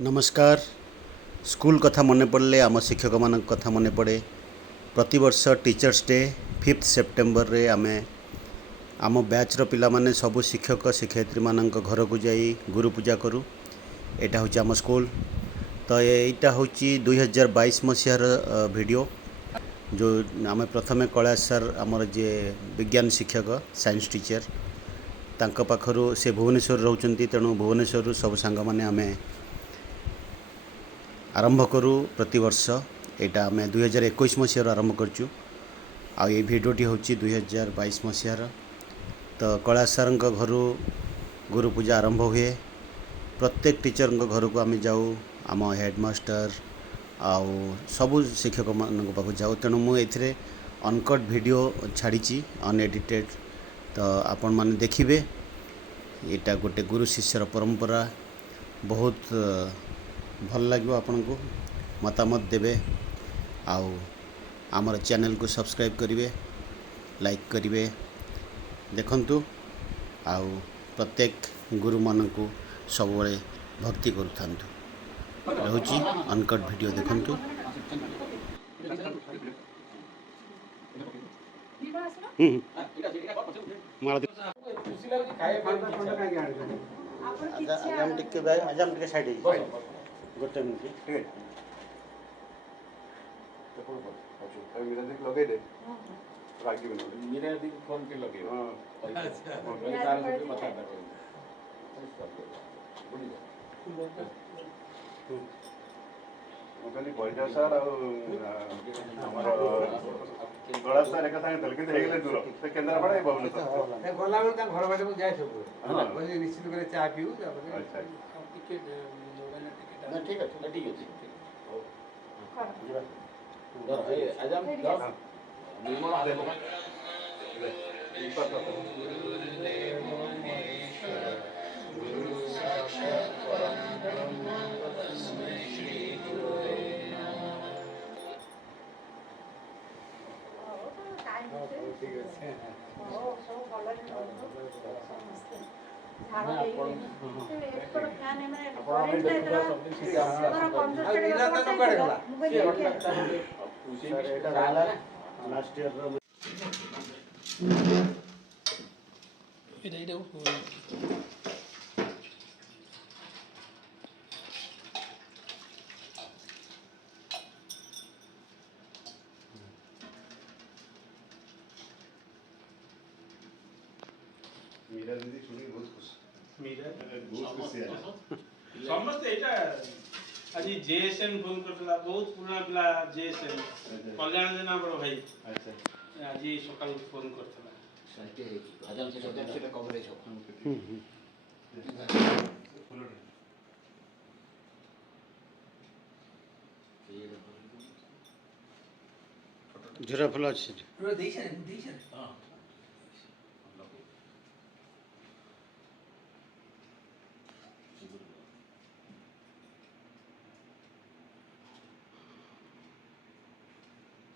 नमस्कार। स्कूल कथा मन पड़े आम शिक्षक मान कथा मन पड़े। प्रतिवर्ष टीचर्स डे 5 सेप्टेम्बर रे आमे आम बैचर पिला माने सबु शिक्षक शिक्षयित्री मान घर को जाई गुरु पूजा करूँ। यहाँ हूँ आम स्कूल। तो यहाँ हूँ 2022 मसीहार वीडियो जो आम प्रथमे कैलाश सर आमर जे विज्ञान शिक्षक साइंस टीचर तांका पाखरु से भुवनेश्वर रोचंती। तेणु भुवनेश्वर सब सांग माने आमे आरंभ करूँ प्रतिवर्ष। यहाँ आम 2021 मसीहार आरंभ करचु। ये भिडियोटी हूँ 2022 मसीहार। तो कैलाश सर घर गुरु पूजा आरंभ हुए। प्रत्येक टीचर घर को आम जाऊ आम हेडमास्टर आउ सबू शिक्षक मान पाक जाऊ। तेणु मुझे अनकट वीडियो छाड़ी अनएडिटेड। तो आपण मैंने देखिए यहाँ गोटे गुरु शिष्यर परंपरा बहुत भल लगे। आपण को मतामत देवे आउ आमर चैनल को सब्सक्राइब करेंगे, लाइक करेंगे, देखंतु आउ प्रत्येक गुरु मान को सब भक्ति करूँ। रहुची अनकट वीडियो देखंतु। गोटे मिनिट लगे दे मीरा दी फोन के लगे खाली बैठा सार गला सार एक साथ कि दूर से केन्द्रापड़ा भुवनेश्वर गला घर बाटे को जाए सब निश्चित कर चा पीऊ। ठीक है ठीक है लास्ट ईयर मीरा दीदी सुनी बहुत खुश मीरा बहुत खुशी है समस्ते एटा आज जेएसएन फोन करथला बहुत पुराना पिला जेएसएन कल्याण देना बड़ भाई। अच्छा आज सकाळ फोन करथला साइटे आजम से कवरेज हो झुरा फुल अच्छे हां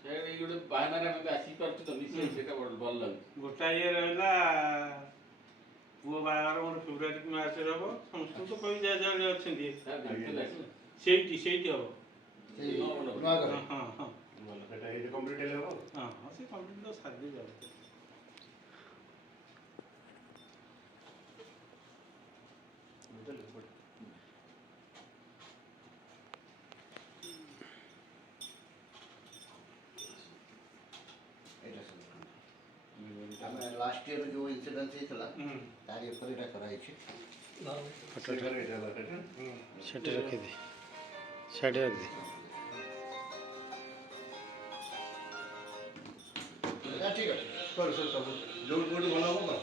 ये गोटे बाहनारे हम आसी करछु तो निश्चय सेटा भल लाग गोटा ये रहला वो बाहर मोर फेब्रुआरी मास रे हो समस्त तो कोई जा जा अछंती सेठी हो हां हां बेटा ये कंप्लीट है हो हां हां से कंप्लीट तो साथ दे जाओ। लास्ट ईयर जो इंसिडेंट हेतला तारी ऊपर एटा कराई छी फोटो सेट रखी दे साइड रख दे। ठीक है कर सब जो गुरु भला होगा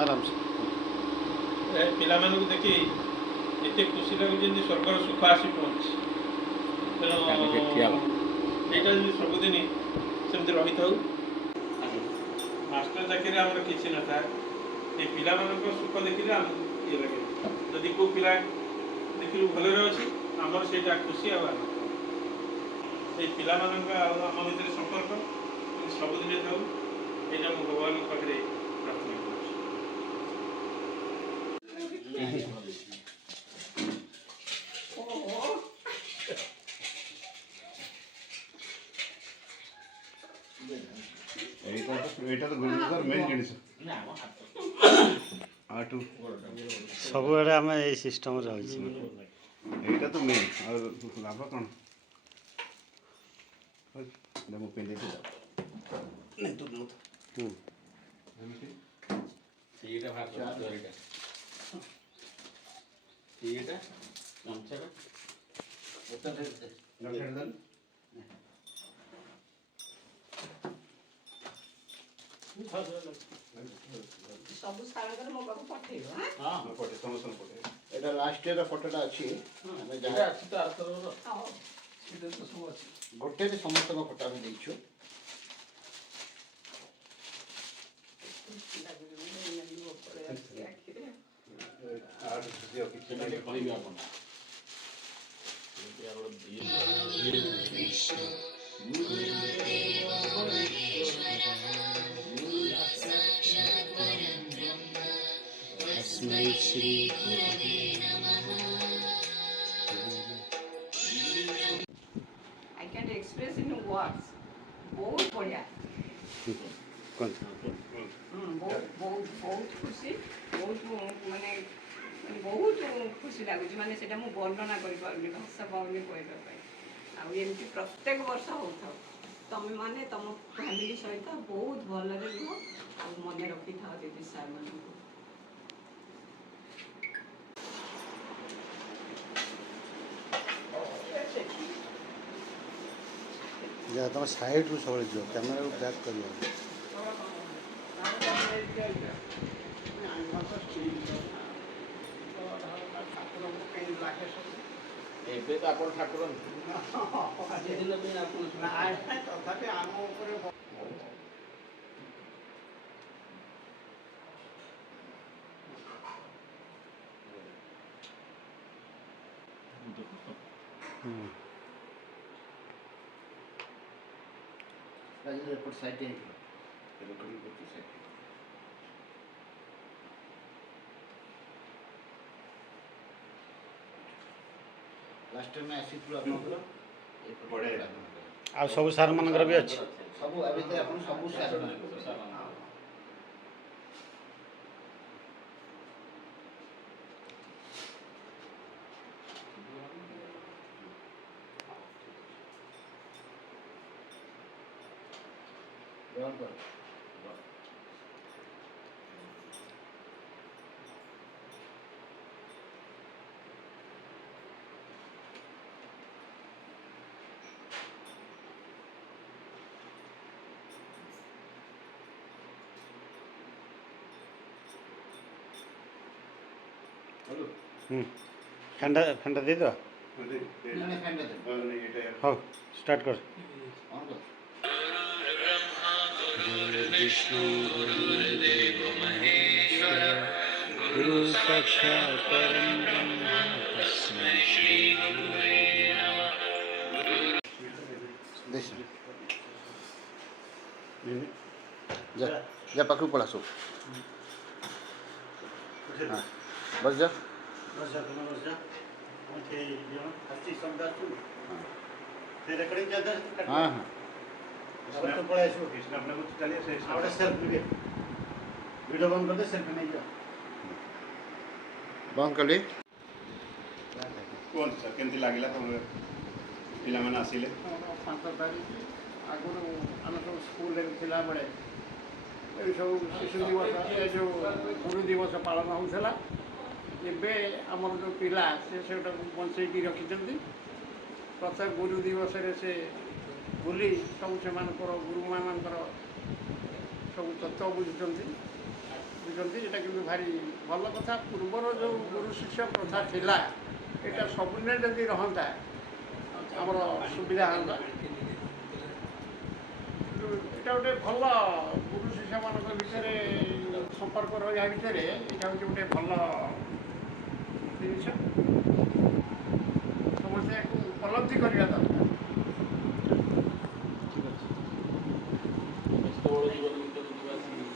आराम से पिला मानू देखी एते खुशी लागु जे स्वर्गर सुख आसी पहुंची। तेणु एटा सबुदिन सेमती रही था। मास्टर ଚାକିରି ଆମର କିଛି ନଥାଏ। ଏ ପିଲାମାନଙ୍କ ସୁଖ ଦେଖିଲେ ଆମକୁ ଇଏ ଲାଗେ। ଯଦି କେଉଁ ପିଲା ଦେଖିଲୁ ଭଲରେ ଅଛି ଆମର ସେଇଟା ଖୁସି ଆଉ ଆନନ୍ଦ। ସେଇ ପିଲାମାନଙ୍କ ଆଉ ଆମ ଭିତରେ ସମ୍ପର୍କ ସବୁଦିନେ ଥାଉ, ଏଇଟା ମୁଁ ଭଗବାନଙ୍କ ପାଖରେ ପ୍ରାର୍ଥନା କରୁଛି। ଏଇଟା ତ ଗୁରୁଜୀଙ୍କର ମେନ୍ ଜିନିଷ। ଆଠୁ ସବୁଆଡ଼େ ଆମେ ଏଇ ସିଷ୍ଟମରେ ରହିଛୁ। ଏଇଟା ତ ମେନ୍, ଆଉ ଲାଭ କ'ଣ? ମୁଁ ପିନ୍ଧିଛି ସେଇଟା ଭାତ ଜରିଟା ସେଇଟା ଗାମଛାଟା ସବୁ ସାରଙ୍କର ମୋ ପାଖକୁ ପଠେଇବ। ହଁ ସମସ୍ତଙ୍କୁ ପଠେଇବେ। এটা লাস্টের ফটোটা ଅଛି ଆମେ ଏଇଟା ଯାହା ଅଛି ତ ଆରଥରର ହଉ। ସେଇଟା ତ ସବୁ ଅଛି। ଗୋଟେରେ ସମସ୍ତଙ୍କ ଫଟୋ ଆମେ ଦେଇଛୁ। ଆଠୁ ଖୁସି ଆଉ କିଛି ସେଇଟା ନାହିଁ। ଟିକେ କହିବେ ଆପଣ। ଏମିତି ଆମର I can express in words. ବହୁତ ବଢ଼ିଆ। ବହୁତ ଖୁସି, ବହୁତ ମାନେ ବହୁତ ଖୁସି ଲାଗୁଛି। ମାନେ ସେଇଟା ମୁଁ ବର୍ଣ୍ଣନା କରିପାରୁନି, ଭାଷା ପାଉନି କହିବା ପାଇଁ। ଆଉ ଏମିତି ପ୍ରତ୍ୟେକ ବର୍ଷ ହେଉଥାଉ। ତମେ ମାନେ ତମ ଫ୍ୟାମିଲି ସହିତ ବହୁତ ଭଲରେ ରୁହ ଆଉ ମନେ ରଖିଥାଅ ଦିଦି ସାର୍ମାନଙ୍କୁ। ଯା ତମ ସାଇଡ଼ରୁ ସବୁବେଳେ ଯିବ, କ୍ୟାମେରାକୁ ବ୍ୟାକ୍ କରିବ। ଏବେ ତ ଆପଣ ଠାକୁର ଦିନ ପାଇଁ ଆପଣ ତଥାପି ଆମ ଉପରେ ରାଜେନ୍ଦ୍ର ଏପଟ ସାଇଡ଼୍ ହେଇଯିବ ରେକର୍ଡିଂ କରୁଛୁ ସାଇଡ଼୍। ଲାଷ୍ଟ ଟାଇମ୍ ଆସିଥିଲୁ ଆପଣଙ୍କର ବଢ଼ିଆ। ଆଉ ସବୁ ସାର୍ମାନଙ୍କର ବି ଅଛି। ସବୁ ଆ ଭିତରେ ଆପଣ ସବୁ ସାର୍ ଗ୍ରହଣ କର। ଫ୍ୟାନ୍ଟା ଦେଇଦେବା। ହଉ ଷ୍ଟାର୍ଟ କର। ଅନ୍ କର। ଗୁରୁ ସାକ୍ଷାତ୍ ପରଂ ବ୍ରହ୍ମ ତସ୍ମୈ ଶ୍ରୀ ଗୁରବେ ନମଃ। ଯା ଯା ପାଖକୁ ପଳା ସବୁ। ହଁ ବସ୍ ଯା। ହଁ ହଁ ପଳେଇ ଆସିବ। ଗୋଟେ ସେଲ୍ଫି ନେବେ, ଭିଡ଼ିଓ ବନ୍ଦ କରିଦେ, ସେଲ୍ଫି ନେଇଯିବା। ବନ୍ଦ କଲି। କୁହନ୍ତୁ ସାର୍, କେମିତି ଲାଗିଲା ତମର ପିଲାମାନେ ଆସିଲେ? 5 ତାରିଖ ଆଗରୁ ଆମେ ସବୁ ସ୍କୁଲରେ ଥିଲାବେଳେ ଏଇସବୁ ଶିଶୁ ଦିବସ, ଏ ଯେଉଁ ଗୁରୁ ଦିବସ ପାଳନ ହେଉଥିଲା। ଏବେ ଆମର ଯେଉଁ ପିଲା ସେଟାକୁ ବଞ୍ଚେଇକି ରଖିଛନ୍ତି। ପ୍ରତ୍ୟେକ ଗୁରୁ ଦିବସରେ ସେ ବୁଲି ସବୁ ସେମାନଙ୍କର ଗୁରୁମାନଙ୍କର ସବୁ ତତ୍ତ୍ୱ ବୁଝୁଛନ୍ତି। ଏଇଟା କିନ୍ତୁ ଭାରି ଭଲ କଥା। ପୂର୍ବର ଯେଉଁ ଗୁରୁ ଶିଷ୍ୟ ପ୍ରଥା ଥିଲା, ଏଇଟା ସବୁଦିନେ ଯଦି ରହନ୍ତା ଆମର ସୁବିଧା ହୁଅନ୍ତା। ଏଇଟା ଗୋଟେ ଭଲ ଗୁରୁ ଶିଷ୍ୟ ଶିଷ୍ୟମାନଙ୍କ ଭିତରେ ସମ୍ପର୍କ ରହିବା ଭିତରେ ଏଇଟା ହେଉଛି ଗୋଟେ ଭଲ ଜିନିଷ। ସମସ୍ତେ ୟାକୁ ଉପଲବ୍ଧି କରିବା ଦରକାର। ବ୍ୟସ୍ତବହୁଳ ଜୀବନ ଭିତରେ ଯିବା ଆସିକି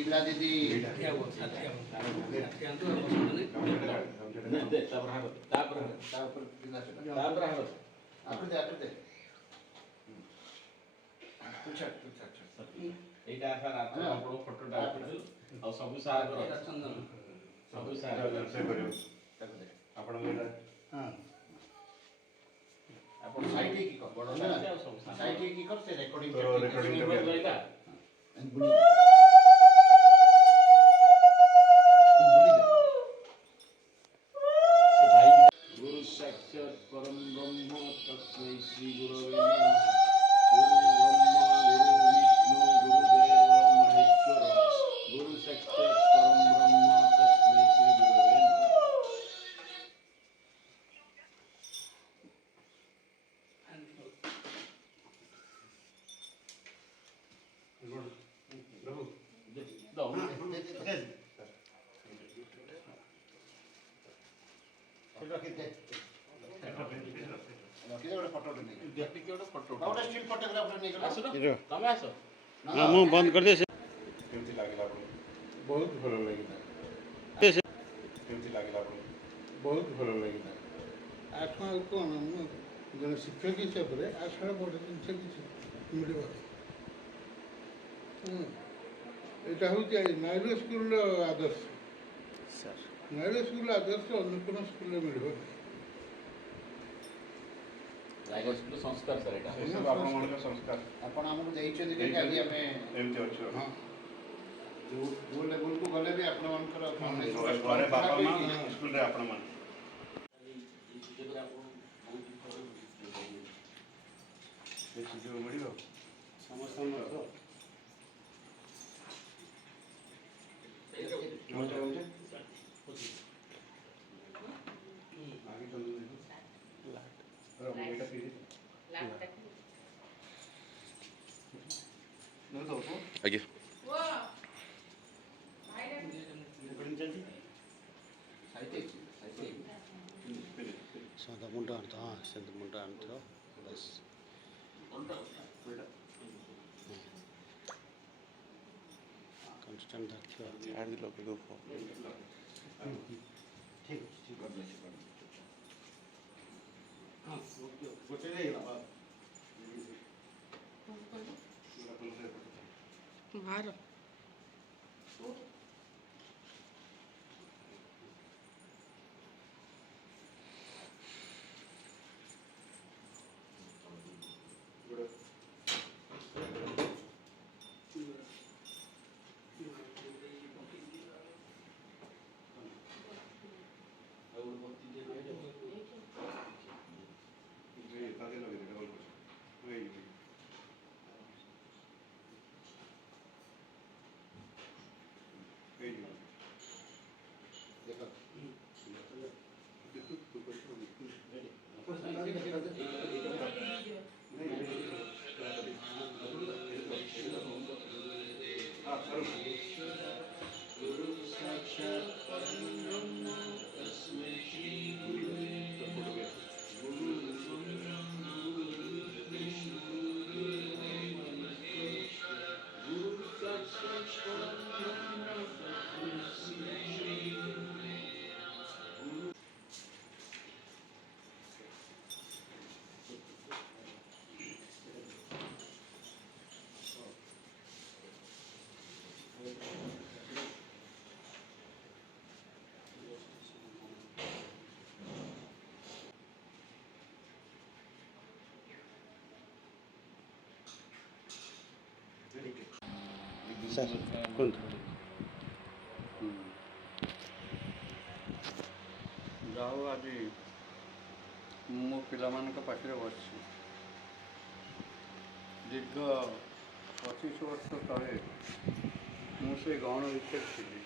ଇଲା ଦିଦି ଏଇଟା ସାର୍ ଆପଣଙ୍କ ଫଟୋଟା ଉଠେଇଛୁ ଆଉ ସବୁ ସାର୍ ସବୁ ସାର୍ ଆପଣ ସାଇଟ୍ ହେଇକି କର ବଡ଼ ସାର୍ ଆଉ ସବୁ ସାର୍ ସାଇଟ୍ ହେଇକି କର ସେ ରେକର୍ଡିଂ ରହିଲା ସେ ଭାଇ ଗୁରୁ ସାକ୍ଷାତ ପରମ ବ୍ରହ୍ମ ତସ୍ମୈ ଶ୍ରୀ ଗୁରବେ ନମଃ। ଗୁରୁ ବ୍ରହ୍ମା ଗୁରୁ ବିଷ୍ଣୁ ଗୁରୁଦେବ ମହେଶ୍ୱର ଗୁରୁ ସାକ୍ଷାତ ପରମ ବ୍ରହ୍ମ ତସ୍ମୈ ଶ୍ରୀ ଗୁରବେ ନମଃ। ଗୋଟେ ଫଟୋ ନେଇ ଟିକେ ଗୋଟେ ଫଟୋ ଗୋଟେ ଷ୍ଟିଲ୍ ଫଟୋଗ୍ରାଫର ନେଇଗଲା ତମେ ଆସ ହଁ ମୁଁ ବନ୍ଦ କରିଦିଏ। କେମିତି ଲାଗିଲା ଆପଣଙ୍କୁ? ବହୁତ ଭଲ ଲାଗିଲା, କେମିତି ଲାଗିଲା ଆପଣଙ୍କୁ? ବହୁତ ଭଲ ଲାଗିଲା। ଆଠୁ ଆଉ କ'ଣ ମୁଁ ଜଣେ ଶିକ୍ଷକ ହିସାବରେ ଆଠଟା ବଡ଼ ଜିନିଷ କିଛି ମିଳିବ। ଏଇଟା ହେଉଛି ନାଇଲ ସ୍କୁଲର ଆଦର୍ଶ। ନାଇଲ ସ୍କୁଲର ଆଦର୍ଶ ଅନ୍ୟ କ'ଣ ସ୍କୁଲରେ ମିଳିବ ନାହିଁ। ସଂସ୍କାର ସାର୍ ଏଇଟା ଏସବୁ ଆପଣମାନଙ୍କ ସଂସ୍କାର ଆପଣ ଆମକୁ ଦେଇଛନ୍ତି ଯେ ଆଜି ଆମେ ଏମିତି ଅଛୁ। ହଁ ଯେଉଁ ଲେବୁଲକୁ ଗଲେ ବି ଆପଣମାନଙ୍କର ଘରେ ବାପା ମା ସ୍କୁଲରେ ଆପଣମାନେ ସେ ସୁଯୋଗ ମିଳିବ ସମସ୍ତଙ୍କର। ଆଜ୍ଞା ସାଧା ମୁଣ୍ଡ ଆଣିଥ ହଁ ସେମିତି ମୁଣ୍ଡ ଆଣିଥିବ ବାସ୍। କନଷ୍ଟାଣ୍ଟ ଦେଖିବ ବାହାର ସାର୍ କୁହନ୍ତୁ। ଯାହା ହଉ ଆଜି ମୁଁ ମୋ ପିଲାମାନଙ୍କ ପାଖରେ ବସିଛି। ଦୀର୍ଘ 25 ବର୍ଷ ତଳେ ମୁଁ ସେ ଗହଣ ଭିତରେ ଥିଲି।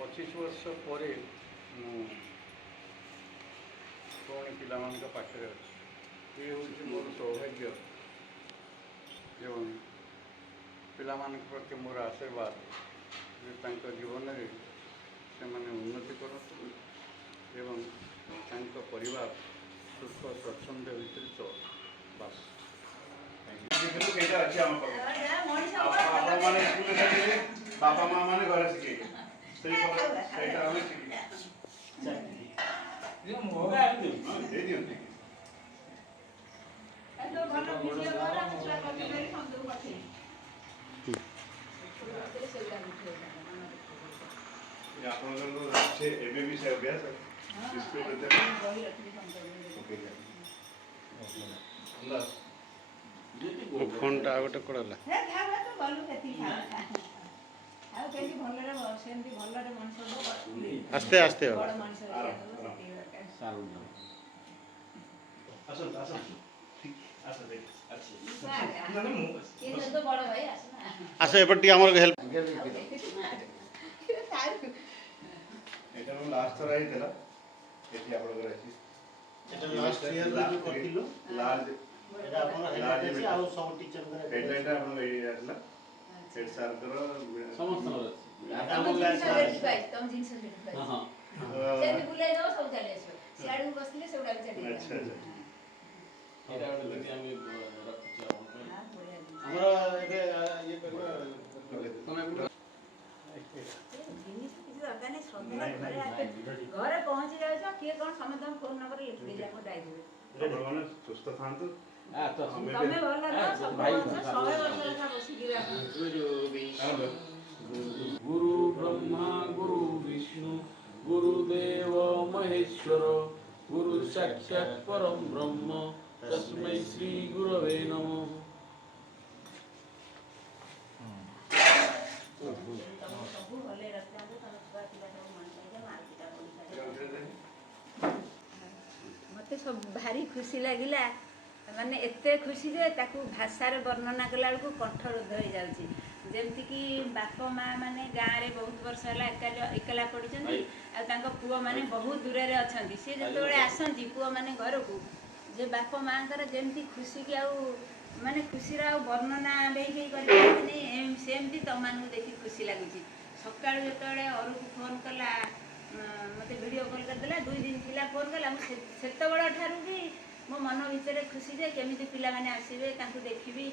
25 ବର୍ଷ ପରେ ମୁଁ ପୁଣି ପିଲାମାନଙ୍କ ପାଖରେ ଅଛି। ଏ ହେଉଛି ମୋର ସୌଭାଗ୍ୟ ଏବଂ ପିଲାମାନଙ୍କ ପ୍ରତି ମୋର ଆଶୀର୍ବାଦ ଯେ ତାଙ୍କ ଜୀବନରେ ସେମାନେ ଉନ୍ନତି କରନ୍ତୁ ଏବଂ ତାଙ୍କ ପରିବାର ସୁଖ ସ୍ୱଚ୍ଛନ୍ଦ ଭିତରେ ଚଳୁ। ବାସ୍। କିନ୍ତୁ ସେଇଟା ଅଛି ଆମ ପାଖରେ ଆପଣମାନେ ସ୍କୁଲରେ ଶିଖିବେ, ବାପା ମା ମାନେ ଘରେ ଶିଖେଇବେ, ସେଇଟା ଆମେ ଶିଖିବା। ଦେଇ ଦିଅନ୍ତି। ଆପଣଙ୍କର ସେ ଏବେ ବି ସେ ଅଭ୍ୟାସ ଫୋନ୍ଟା ଆଉ ଗୋଟେ କୁଆଡ଼େ ଆସ୍ତେ ଆସ୍ତେ ହବ। ଆସନ୍ତୁ ଆସନ୍ତୁ ଆସନ୍ତୁ ଆସ ଏପଟେ ଟିକେ ଆମର ହେଲ୍ପ। ଏଇଟା ମୁଁ ଲାଷ୍ଟ ଥର ହେଇଥିଲା ଏଠି ଆପଣଙ୍କର ଅଛି এটা লাস্ট ইয়ার যে করছিল ଲାର୍ଜ এটা আপনার হেড আছে ଆଉ ସବୁ ଟିଚରଙ୍କର ହେଡ଼ଲାଇନ୍ଟା ଆପଣଙ୍କ ଏଇ ଆସିଲା ହେଡ଼ ସାର୍ଙ୍କର ସମସ୍ତଙ୍କର ଅଛି। ଆମ କ୍ଲାସ୍ ଆଚ୍ଛା ଆଚ୍ଛା ଏଇଟା ଗୋଟେ ଯଦି ଆମେ ରଖୁଛୁ ଆପଣଙ୍କ ପାଇଁ। ଆମର ଏବେ ଇଏ କରିବା ଘରେ ପହଞ୍ଚି ଯାଉଛ କିଏ କଣ ସମସ୍ତଙ୍କ ଫୋନ ନମ୍ବର ଲେଖିଦେଇଛି ଆମ ଡାଇରୀରେ। ଆପଣମାନେ ସୁସ୍ଥ ଥାଆନ୍ତୁ। ତମେ ଭଲ ନା ସବୁ ବର୍ଷ 100 ବର୍ଷ ଲେଖା ବସିକି गुरु ब्रह्मा गुरु विष्णु गुरुदेव महेश्वर गुरु साक्षात् परम ब्रह्म तस्मै श्री गुरवे नमः। ସବୁ ଭଲରେ ରଖିଥାନ୍ତୁ ତମ ଛୁଆ ପିଲା ସବୁ ମଣିଷ ମାର୍କିଟା ମୋତେ ସବୁ ଭାରି ଖୁସି ଲାଗିଲା। ମାନେ ଏତେ ଖୁସି ଯେ ତାକୁ ଭାଷାରେ ବର୍ଣ୍ଣନା କଲା ବେଳକୁ କଣ୍ଠରୋଧ ହେଇଯାଉଛି। ଯେମିତିକି ବାପା ମା' ମାନେ ଗାଁରେ ବହୁତ ବର୍ଷ ହେଲା ଏକଲା ପଡ଼ିଛନ୍ତି ଆଉ ତାଙ୍କ ପୁଅମାନେ ବହୁତ ଦୂରରେ ଅଛନ୍ତି। ସେ ଯେତେବେଳେ ଆସନ୍ତି ପୁଅମାନେ ଘରକୁ ଯେ ବାପା ମାଆଙ୍କର ଯେମିତି ଖୁସିକି ଆଉ ମାନେ ଖୁସିର ଆଉ ବର୍ଣ୍ଣନା ବେଇ କରିପାରିବେନି ସେମିତି ତମମାନଙ୍କୁ ଦେଖି ଖୁସି ଲାଗୁଛି। ସକାଳୁ ଯେତେବେଳେ ଅରୁକୁ ଫୋନ୍ କଲା ମୋତେ ଭିଡ଼ିଓ କଲ୍ କରିଦେଲା 2 ଦିନ ଥିଲା ଫୋନ୍ କଲା ମୁଁ ସେତେବେଳ ଠାରୁ ବି ମୋ ମନ ଭିତରେ ଖୁସି ଯେ କେମିତି ପିଲାମାନେ ଆସିବେ ତାଙ୍କୁ ଦେଖିବି।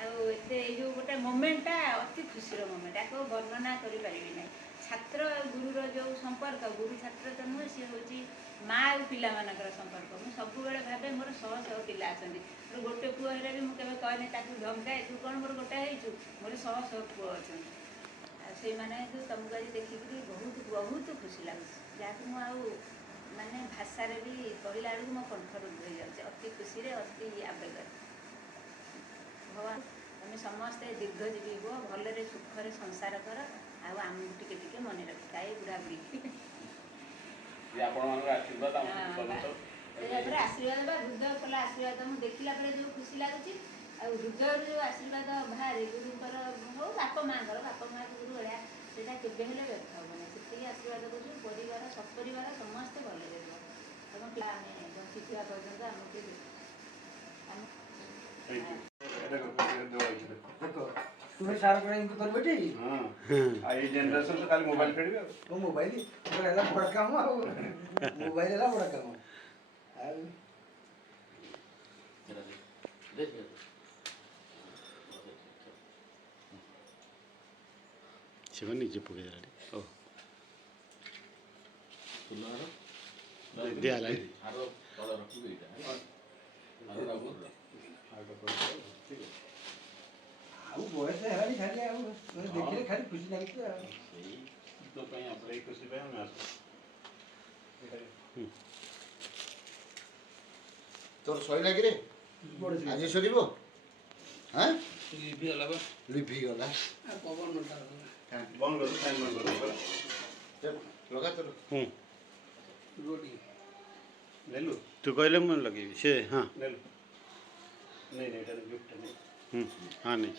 ଆଉ ଏତେ ଏଇ ଯେଉଁ ଗୋଟେ ମୋମେଣ୍ଟଟା ଅତି ଖୁସିର ମୋମେଣ୍ଟ ଆକୁ ବର୍ଣ୍ଣନା କରିପାରିବି ନାହିଁ। ଛାତ୍ର ଆଉ ଗୁରୁର ଯେଉଁ ସମ୍ପର୍କ ଗୁରୁ ଛାତ୍ର ତ ନୁହେଁ ସିଏ ହେଉଛି ମା' ଆଉ ପିଲାମାନଙ୍କର ସମ୍ପର୍କ। ମୁଁ ସବୁବେଳେ ଭାବେ ମୋର 100 ପିଲା ଅଛନ୍ତି। ମୋର ଗୋଟେ ପୁଅ ହେଲେ ବି ମୁଁ କେବେ କହେନି ତାକୁ ଧମକାଏ ତୁ କ'ଣ ମୋର ଗୋଟେ ହେଇଛୁ ମୋର 100 ପୁଅ ଅଛନ୍ତି। ଆଉ ସେଇମାନେ ତମକୁ ଆଜି ଦେଖିକିରି ବହୁତ ବହୁତ ଖୁସି ଲାଗୁଛି ଯାହାକୁ ମୁଁ ଆଉ ମାନେ ଭାଷାରେ ବି କହିଲା ବେଳକୁ ମୋ କଣ୍ଠରୋଧ ହେଇଯାଉଛି ଅତି ଖୁସିରେ ଅତି ଆବେଗରେ। ଭଗବାନ ତମେ ସମସ୍ତେ ଦୀର୍ଘଜୀବୀ ହୁଅ ଭଲରେ ସୁଖରେ ସଂସାର କର ଆଉ ଆମକୁ ଟିକେ ଟିକେ ମନେ ରଖିଥାଏ ବୁଢ଼ାବୁଢ଼ୀ ଆପଣମାନଙ୍କ ଆଶୀର୍ବାଦ ସେଇଭାବରେ ଆଶୀର୍ବାଦ ବା ହୃଦୟ ଖୋଲା ଆଶୀର୍ବାଦ ମୁଁ ଦେଖିଲା ପରେ ଯେଉଁ ଖୁସି ଲାଗୁଛି ଆଉ ହୃଦୟରୁ ଯେଉଁ ଆଶୀର୍ବାଦ ବାହାରେ ଗୁରୁଙ୍କର ହଉ ବାପା ମାଆଙ୍କର ବାପା ମାଆ ଗୁରୁ ଭଳିଆ ସେଇଟା କେବେ ହେଲେ ବ୍ୟର୍ଥ ହେବନି। ସେତିକି ଆଶୀର୍ବାଦ କରୁଛୁ ପରିବାର ସପରିବାର ସମସ୍ତେ ଭଲରେ ରୁହ ଏବଂ ଆମେ ବଞ୍ଚିଥିବା ପର୍ଯ୍ୟନ୍ତ ଆମକୁ तुम्हें सारा बड़ा इनको कर बैठे हाँ ये जनरेशन से खाली मोबाइल फेंक दिया वो मोबाइल ही बड़ा बड़ा काम है मोबाइल है बड़ा काम है ସେମାନେ ନିଜେ ପକେଇ ଦେଲାଣି ଓ ଦିଆ ହେଲାଣି ଆଉ ବୟସ ହେଲାଣି ଖାଲି ଆଉ ଦେଖିଲେ ଖାଲି ଖୁସି ଲାଗୁଛି ଆଉ ସେଇ ଖୁସି ପାଇଁ ଆମେ ଆସୁ ତୋର ସଇଲା କିରେ ଆଜି ସରିବ ହଁ ଲିଭିଗଲା ବନ୍ଦ କରୁ ଫ୍ୟାନ୍ ବନ୍ଦ କରୁ ଲଗା ତୋର ନେଲୁ ତୁ କହିଲେ ମୁଁ ଲଗେଇବି ସେ ହଁ ନେଲୁ नहीं नहीं इधर गिफ्ट नहीं हाँ नहीं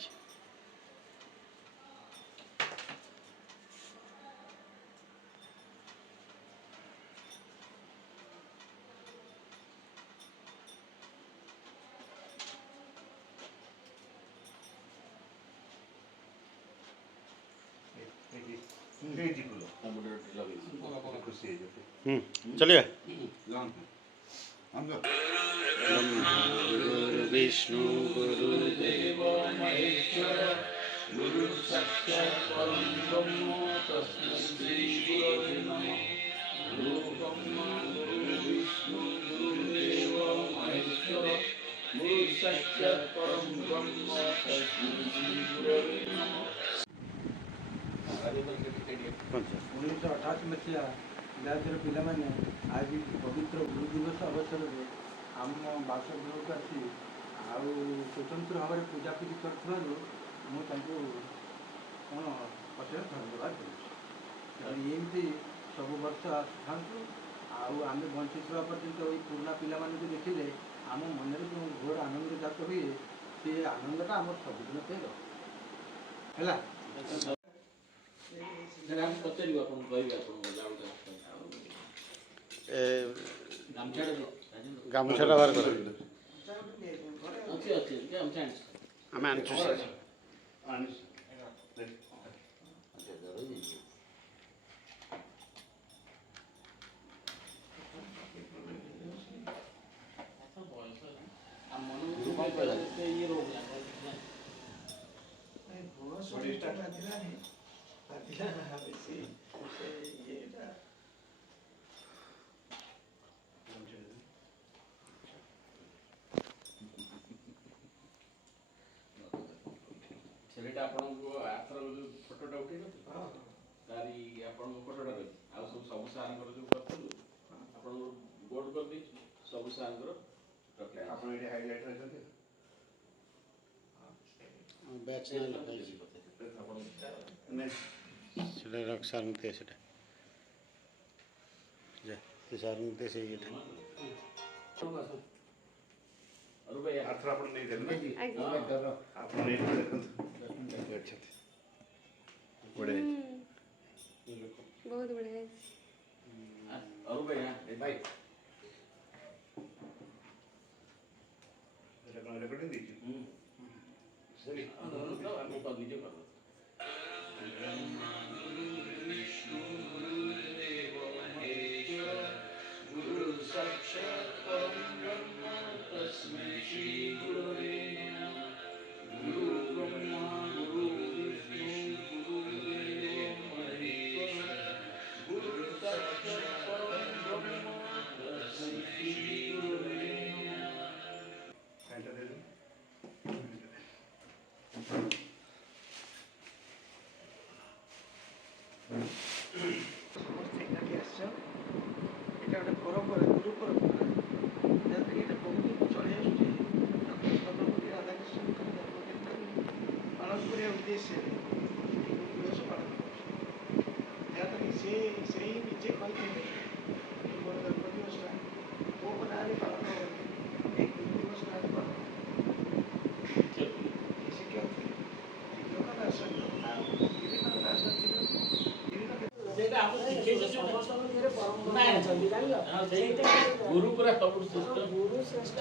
ହେଇଛି ଫୁଲ ଖୁସି ହେଇଯିବ चलिए हम विष्णु गुरुदेव महेश्वर गुरु साक्षात् परं ब्रह्म तस्मै श्री गुरवे नमः गुरु ब्रह्मा गुरु विष्णु गुरुदेव महेश्वर गुरु साक्षात् परं ब्रह्म तस्मै श्री गुरवे नमः। 1988 ମସିହା ଜାତୀୟ ପିଲାମାନେ ଆଜି ପବିତ୍ର ଗୁରୁ ଦିବସ ଅବସରରେ ଆମ ବାସଗୃହକୁ ଆସି ଆଉ ସ୍ୱତନ୍ତ୍ର ଭାବରେ ପୂଜାପୂଜି କରିଥିବାରୁ ମୁଁ ତାଙ୍କୁ କ'ଣ ଅଶେଷ ଧନ୍ୟବାଦ ଦେଉଛି। ତେଣୁ ଏମିତି ସବୁ ବର୍ଷ ଆସିଥାନ୍ତୁ ଆଉ ଆମେ ବଞ୍ଚିଥିବା ପର୍ଯ୍ୟନ୍ତ ଏଇ ପୁରୁଣା ପିଲାମାନଙ୍କୁ ଦେଖିଲେ ଆମ ମନରେ ଯେଉଁ ଘୋର ଆନନ୍ଦ ଜାତ ହୁଏ ସେ ଆନନ୍ଦଟା ଆମର ସବୁଦିନ ପାଇଁ ରହେ ହେଲା। ଆମେ ପଚାରିବୁ ଆପଣ କହିବେ ଆପଣଙ୍କ ଗାମୁଛାଟା ବାହାର କର ଅଛି ଅଛି ଗାମୁଛା ଆଣିଛି ଆମେ ଆଣିଛୁ ଇଏ ରହୁଛି ସେଟା ଆପଣଙ୍କୁ ଆଥର ଯୋଉ ଫଟୋଟା ଉଠେଇନଥିଲେ ତାରି ଆପଣଙ୍କ ଫଟୋଟା ରହିଛି ଆଉ ସବୁ ସାର୍ଙ୍କର ଯୋଉ କରିଥିଲୁ ଆପଣଙ୍କୁ ବୋର୍ଡ କରିଦେଇଛୁ ସବୁ ସାର୍ଙ୍କର ରଖିଲା ଆପଣ ଏଠି ହାଇଲାଇଟ୍ ଅଛନ୍ତି ବ୍ୟାଚ୍ ସେଟା ରଖ ସାର୍ ଦେ ସେଟା ଯା ସେ ସାର୍ ଦେ ସେ ଇଏଟା अरे भाई ଆରଥର ଆପଣ ନେଇଦେଲେ ନା ଆଜ୍ଞା ଆପଣ ନେଇକି ଦେଖନ୍ତୁ ଅଛନ୍ତି ବଢ଼ିଆ ହେଇଛି ବହୁତ ବଢ଼ିଆ ହେଇଛି। अरे भाई हाँ भाई ଏଇଟା କ'ଣ ରେକର୍ଡ଼ିଂ ଦେଇଛୁ सही तो आपको कर लीजिए कर विष्णु गुरुदेव महेश्वर गुरु साक्षात् परं ब्रह्म तस्मै श्री गुरवे नमः गुरु ब्रह्मा गुरु विष्णु गुरुदेव महेश्वर गुरु साक्षात् परं ब्रह्म तस्मै श्री गुरवे नमः। ସାଇନ୍ଟା ଦେଇଦେବେ ସମସ୍ତେ ଏକାଠି ଆସିଛ ଏଇଟା ଗୋଟେ ପରମ୍ପରା ଗୁରୁ ପରମ୍ପରା ଯାହାକି ଏଇଟା ବହୁତ ଦିନ ଚଳି ଆସୁଛି ସର୍ବପତି ରାଧାକୃଷ୍ଣଙ୍କର ଜନ୍ମଦିନକୁ ପାଳନ କରିବା ଉଦ୍ଦେଶ୍ୟରେ ଏହି ଗୁରୁ ଦିବସ ପାଳନ କରୁଛୁ। ଯାହାଦ୍ୱାରା କି ସେ ନିଜେ କହିଥିଲେ କି ମୋର ଜନ୍ମଦିବସଟା ମୋ ନାଁରେ ପାଳନ ହେବନି ଏହି ଗୁରୁ ଦିବସ ନାଁରେ ପାଳନ ହେବ। ଶିକ୍ଷକ ଥିଲେ ଶିକ୍ଷକ ଦାସ ତଥା ବିଭିନ୍ନ ରାଜନୈତିକ ସେଇଟା ଆପଣ ଶିଖେଇଛନ୍ତି ଗୁରୁ ପୁରା ସବୁଠୁ ଶ୍ରେଷ୍ଠ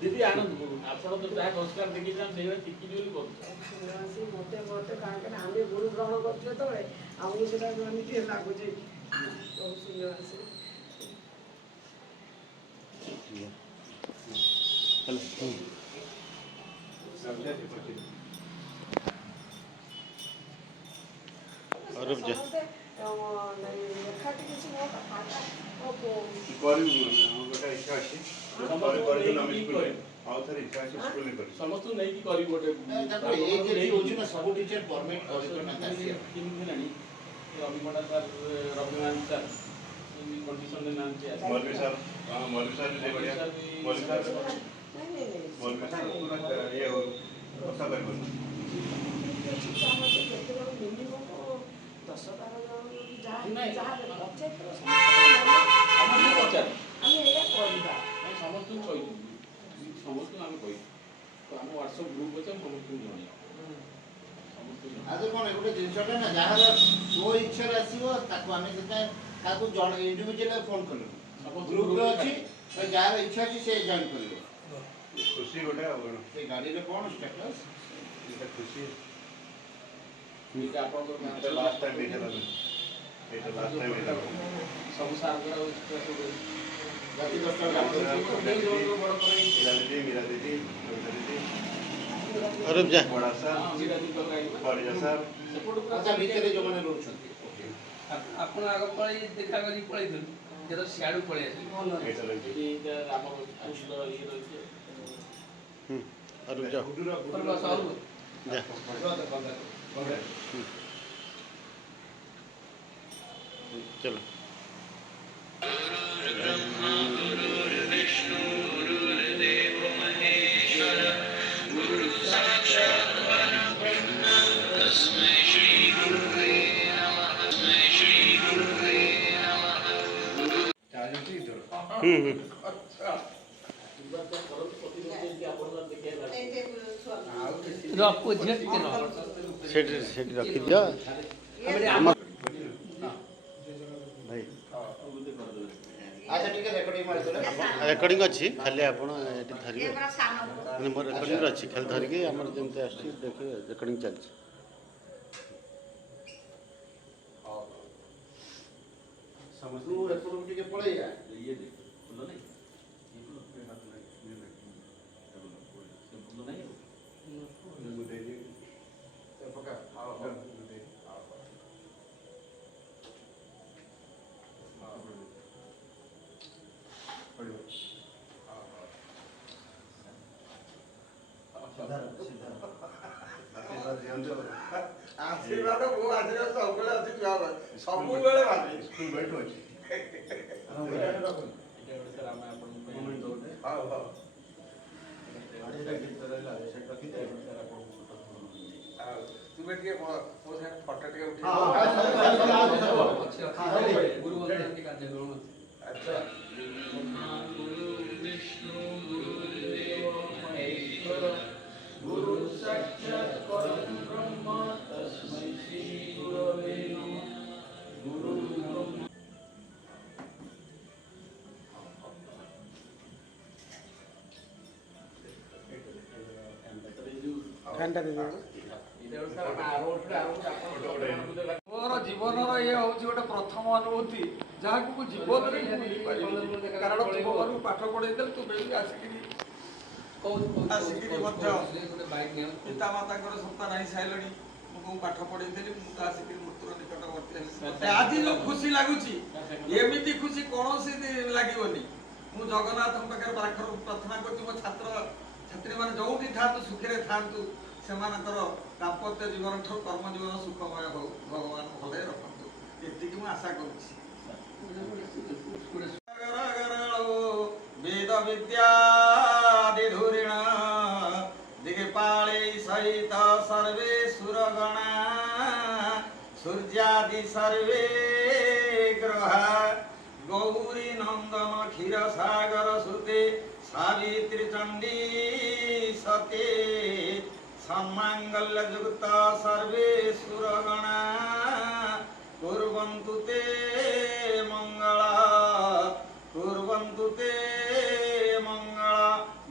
ଦିଦି ଆନନ୍ଦ ଗୁରୁ ଆପଣ ତ ଯାହା ସଂସ୍କାର ଦେଖିଛନ୍ତି ସେଇଭଳିଆ ଶିଖିଛି ବୋଲି କହୁଛୁ ମତେ କାହିଁକି ନା ଆମେ ଗୁରୁ ଗ୍ରହଣ କରୁଛୁ ଯେତେବେଳେ ଆମକୁ ସେଟା ଏମିତି ଲାଗୁଛି ବହୁତ ସୁନ୍ଦର ଆସେ। और जा ଲେଖାଟି କିଛି ମୋ ଖାତା କରିବୁ ଗୋଟେ ଇଚ୍ଛା ଅଛି ଆଉ ଥରେ ଇଚ୍ଛା ଅଛି ସ୍କୁଲରେ କରିବୁ ସମସ୍ତଙ୍କୁ ନେଇକି କରିବୁ ଗୋଟେ ସବୁ ଟିଚର ପରମିଟ୍ ହେଲାଣି ରବିମଣ୍ଡା ସାର୍ ରବିମାନ ସାର୍ କଣ୍ଡିସନରେ ନାହାନ୍ତି ମୌଲବୀ ସାର୍ ମୌଲବୀ ସାର୍ ବି ବଢ଼ିଆ ମୌଲବୀ ସାର୍ ପୁରା ଇଏ କଥା କରିବନି ସମସ୍ତଙ୍କୁ କହିବୁ ସମସ୍ତଙ୍କୁ ଆମେ କହିବୁ ଆମ ହ୍ୱାଟ୍ସଆପ୍ ଗ୍ରୁପ୍ ଅଛି ଆମେ ସମସ୍ତଙ୍କୁ ଜଣେଇବୁ ଆଜି କ'ଣ ଗୋଟେ ଜିନିଷଟା ନା ଯାହାର ସ୍ୱ ଇଚ୍ଛାରେ ଆସିବ ତାକୁ ଆମେ ସେଥିପାଇଁ ତାକୁ ଜଣେ ଇଣ୍ଡିଭିଜୁଆଲ ଫୋନ୍ କଲୁ ଗ୍ରୁପ୍ରେ ଅଛି ଯାହାର ଇଚ୍ଛା ଅଛି ସେ ଜଏନ୍ କରିବ ଖୁସି ଗୋଟେ ଆଉ କ'ଣ ସେ ଗାଡ଼ିରେ କ'ଣ ଷ୍ଟାଟସ୍ ଏଇଟା ଖୁସି ଏଇଟା ଆପଣଙ୍କର ଗାଁ এটা লাস্ট টাইম দেখলাম এটা লাস্ট টাইম দেখলাম ସବୁ ସାର୍ଙ୍କର ସବୁ ରାତି 10ଟା ବେଳେ ବଡ଼ କରାଇ मीरा दीदी कविता दीदी ଅରୁପ ଯା बड़ा सा ଜିରାଦି ତରକାରୀ बढ़िया साहब ସେପଟକୁ ଆଚ୍ଛା ଭିତରେ ଯେଉଁମାନେ ରହୁଛନ୍ତି ଆପଣ ଆଗ ପଳେଇ ଦେଖା କରି ପଳେଇଥିଲୁ ଯେତେବେଳେ ସିଆଡ଼ୁ ପଳେଇ ଆସିଲି এটা রয়েছে ଏଇଟା ଆମର କୃଷ୍ଣ ଇଏ ରହିছে ଅରୁପ ଯା ଭଲ ସବୁ ଯା চলো ରଖୁ ଝିଅ ଟିକେ ରହ সেটি সেটি রখিদিଅ আমার ভাই ଆଚ୍ଛା ଟିକେ ରେକର୍ଡିଂ ମାରିଦେଲେ ରେକର୍ଡିଂ ଅଛି ଖାଲି ଆପଣ ଏଠି ଧରିବେ ମାନେ ମୋର ରେକର୍ଡିଂ ଅଛି ଖାଲି ଧରିକି ଆମର ଯେମିତି ଆସୁଛି ଦେଖିବେ ରେକର୍ଡିଂ ଚାଲିଛି ତୁ ଏପଟକୁ ଟିକେ ପଳେଇ ଯା ଆଶୀର୍ବାଦ ମୁଁ ଆଶୀର୍ବାଦ ସବୁବେଳେ ଅଛି ଛୁଆ ସବୁବେଳେ ଭାବି स्कूल बैठो अच्छी ଏଇଟା ଗୋଟେ ସାର୍ ଆମେ ଆପଣଙ୍କ ପାଇଁ ଦଉଛେ ହଉ ହଉ ଆଉ ତୁମେ ଟିକେ ମୋ ସାଙ୍ଗେ ଫଟୋ ଟିକେ ଉଠେଇ ଅଛି ଗୁରୁ ବନ୍ଧୁ କାର୍ଯ୍ୟକ୍ରମ ଅଛି ଆଚ୍ଛା गुरु साक्षात् परं ब्रह्म तस्मै श्री गुरवे नमः गुरु ब्रह्म ମୋର ଜୀବନର ଇଏ ହେଉଛି ଗୋଟେ ପ୍ରଥମ ଅନୁଭୂତି ଯାହାକୁ ମୁଁ ଜୀବନରେ ଭୁଲିପାରିବିନି କାରଣ ତୁମମାନଙ୍କୁ ପାଠ ପଢ଼େଇଦେଲେ ତୁମେ ବି ଆସିକିରି ଆସିକିରି ମଧ୍ୟ ପିତାମାତାଙ୍କର ସନ୍ତାନ ହେଇସାରିଲଣି ମୁଁ ପାଠ ପଢ଼େଇଥିଲି ମୁଁ ତ ଆସିକିରି ମୃତ୍ୟୁର ନିକଟବର୍ତ୍ତୀ ହେଲି ଆଜି ଯେଉଁ ଖୁସି ଲାଗୁଛି ଏମିତି ଖୁସି କୌଣସି ଲାଗିବନି ମୁଁ ଜଗନ୍ନାଥଙ୍କ ପାଖରେ ପ୍ରାର୍ଥନା କରୁଛି ମୋ ଛାତ୍ରୀମାନେ ଯୋଉଠି ଥାଆନ୍ତୁ ସୁଖରେ ଥାଆନ୍ତୁ ସେମାନଙ୍କର ଦାମ୍ପତ୍ୟ ଜୀବନ ଠାରୁ କର୍ମ ଜୀବନ ସୁଖମୟ ହଉ ଭଗବାନ ଭଲରେ ରଖନ୍ତୁ ଏତିକି ମୁଁ ଆଶା କରୁଛି ବେଦ ବିଦ୍ୟା ଦିଧୁରିଣ ଦିଗପାଳେ ସହିତ ସର୍ବେ ସୁରଗଣା ସୂର୍ଯ୍ୟାଦି ସର୍ବେ ଗ୍ରହା ଗୌରୀ ନନ୍ଦନ କ୍ଷୀର ସାଗର ସୁତେ ସାବିତ୍ରୀ ଚଣ୍ଡୀ ସତେ ସମ୍ମାଙ୍ଗଲ୍ୟ ଯୁକ୍ତ ସର୍ବେ ସୁରଗଣା କୁର୍ବନ୍ତୁ ତେ ମଙ୍ଗଳ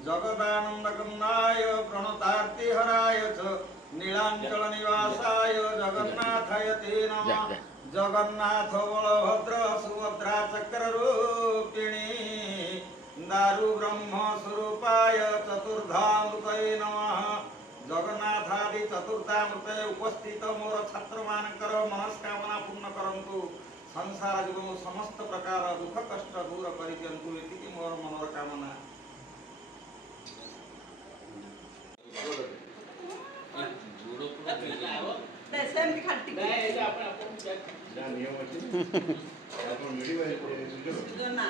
ଜଗଦାନନ୍ଦ କନ୍ଦାୟ ପ୍ରଣତାର୍ତି ହରାୟ च नीलांचल निवासाय जगन्नाथाय ते नमः जगन्नाथ बलभद्र सुभद्रा चक्र रूपिणी दारु ब्रह्म स्वरूपाय चतुर्धामृतये नमः जगन्नाथादि चतुर्धामृतये उपस्थित मोर छात्र मानकर मनस्कामना पूर्ण करंतु संसार जीवन समस्त प्रकार दुख कष्ट दूर कर दियंतु एतिकी मोर मनर कामना ସେମିତି ଖାଟି ଯାହା ନିୟମ ଅଛି ଆପଣ ମିଳିବ ସୁଯୋଗ ନା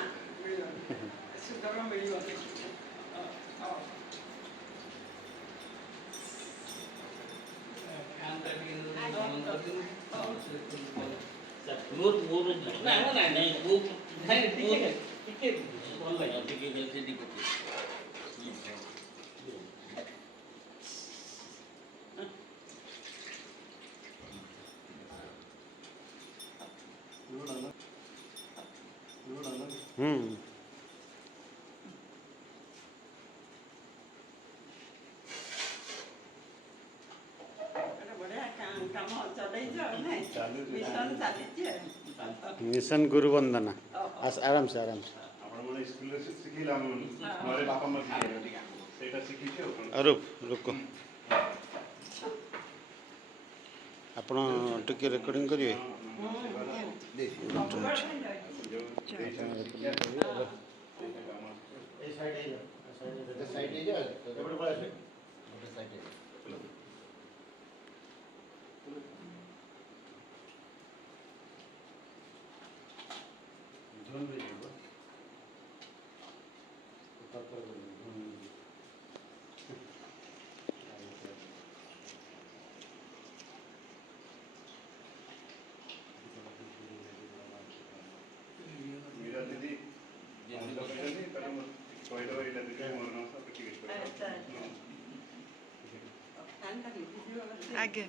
ସୁଯୋଗ ମିଳିବ ବଢିଆ କାମ ମିଶନ ଚାଲିଛି ଆଉ। ମିଶନ ଗୁରୁ ବନ୍ଦନା ଆରାମ ସେ ଆପଣମାନେ ସ୍କୁଲରେ ଶିଖେଇଲେ ଆମେ ଘରେ ବାପା ମା ଶିଖେଇଲେ ସେଇଟା ଶିଖିଛି ଆଉ କ'ଣ। ରୁକ ଆପଣ ଟିକେ ରେକର୍ଡିଂ କରିବେ। ମୀରା ଦିଦି କହିଛନ୍ତି ତାହେଲେ ମୁଁ କହିଦେବ ଏଇଟା ଦିଦି ମୋର ନାମ ସହ ଟିକେ ଆଜ୍ଞା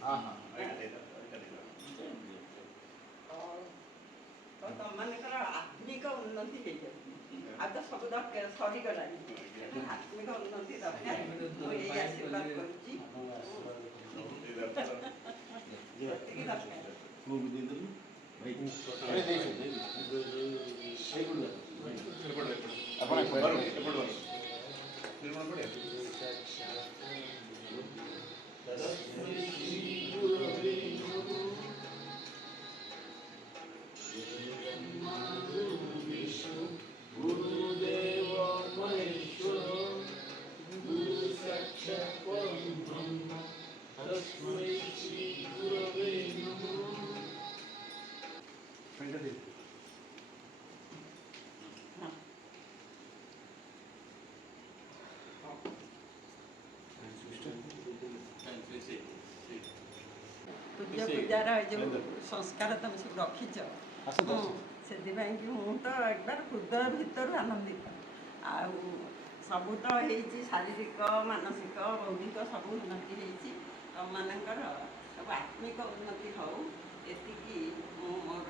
ତମମାନଙ୍କର ଆତ୍ମିକ ଉନ୍ନତି ହେଇଯାଉଛି। ଆଉ ତ ସବୁ ଦରକାର ସରିଗଲାଣି। ଆତ୍ମିକ ଉନ୍ନତି ଦରକାର। ମୁଁ ଏଇ ଆଶୀର୍ବାଦ କରୁଛି। ସେତିକି ଦରକାର। ପୂଜାର ଯେଉଁ ସଂସ୍କାର ତମେ ସବୁ ରଖିଛ ସେଥିପାଇଁ କି ମୁଁ ତ ଏକବାର ହୃଦୟ ଭିତରୁ ଆନନ୍ଦିତ। ଆଉ ସବୁ ତ ହେଇଛି ଶାରୀରିକ ମାନସିକ ବୌଦ୍ଧିକ ସବୁ ଉନ୍ନତି ହେଇଛି। ତମମାନଙ୍କର ସବୁ ଆତ୍ମିକ ଉନ୍ନତି ହଉ ଏତିକି ମୁଁ ମୋର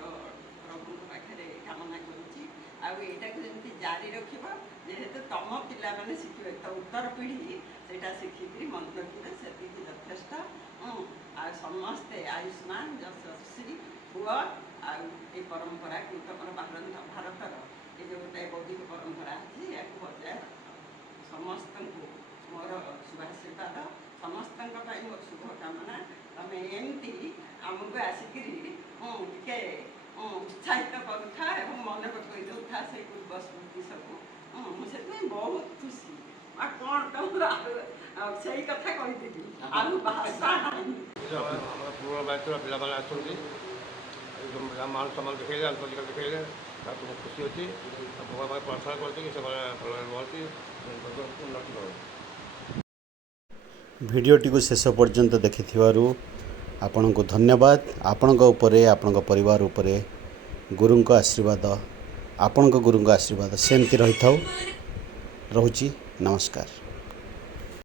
ପ୍ରଭୁଙ୍କ ପାଖରେ କାମନା କରୁଛି। ଆଉ ଏଇଟାକୁ ଯେମିତି ଜାରି ରଖିବ ଯେହେତୁ ତମ ପିଲାମାନେ ଶିଖିବେ ତ ଉତ୍ତର ପିଢ଼ି ସେଇଟା ଶିଖିକିରି ମନେ ରଖିବେ ସେତିକି ଯଥେଷ୍ଟ। ଆଉ ସମସ୍ତେ ଆୟୁଷ୍ମାନ ଯଶସ୍ୱୀ ହୁଅ। ଆଉ ଏ ପରମ୍ପରାକୁ ତମର ଭାରତର ଏ ଯେଉଁ ଗୋଟେ ବୌଦ୍ଧିକ ପରମ୍ପରା ଅଛି ଏହାକୁ ବଜାୟ ସମସ୍ତଙ୍କୁ ମୋର ଶୁଭାଶୀର୍ବାଦ। ସମସ୍ତଙ୍କ ପାଇଁ ମୋର ଶୁଭକାମନା। ତମେ ଏମିତି ଆମକୁ ଆସିକିରି ଟିକେ ଉତ୍ସାହିତ କରୁଥା ଏବଂ ମନେ ପକାଇ ଦେଉଥା ସେଇ ପୂର୍ବ ସ୍ମୃତି ସବୁ। ମୁଁ ସେଥିପାଇଁ ବହୁତ ଖୁସି। ଆଉ କ'ଣ ତମର ସେଇ କଥା କହିଦେବି ଆଉ ଭାଷା ନାହିଁ। ଆମର ପୁରୁଣା ବ୍ୟାଚର ପିଲାମାନେ ଆସୁଛନ୍ତି ମାନ ସମ୍ମାନ ଦେଖେଇଲେ ଆନ୍ତରିକ ଦେଖେଇଲେ ତାକୁ ମୁଁ ଖୁସି ଅଛି। ଭଗବାନ ପ୍ରାର୍ଥନା କରୁଛି କି ସେମାନେ ଭଲରେ ରୁହନ୍ତି ଉନ୍ନତି କରନ୍ତି। ଭିଡ଼ିଓଟିକୁ ଶେଷ ପର୍ଯ୍ୟନ୍ତ ଦେଖିଥିବାରୁ ଆପଣଙ୍କୁ ଧନ୍ୟବାଦ। ଆପଣଙ୍କ ଉପରେ ଆପଣଙ୍କ ପରିବାର ଉପରେ ଗୁରୁଙ୍କ ଆଶୀର୍ବାଦ ଆପଣଙ୍କ ଗୁରୁଙ୍କ ଆଶୀର୍ବାଦ ସେମିତି ରହିଥାଉ। ରହୁଛି ନମସ୍କାର।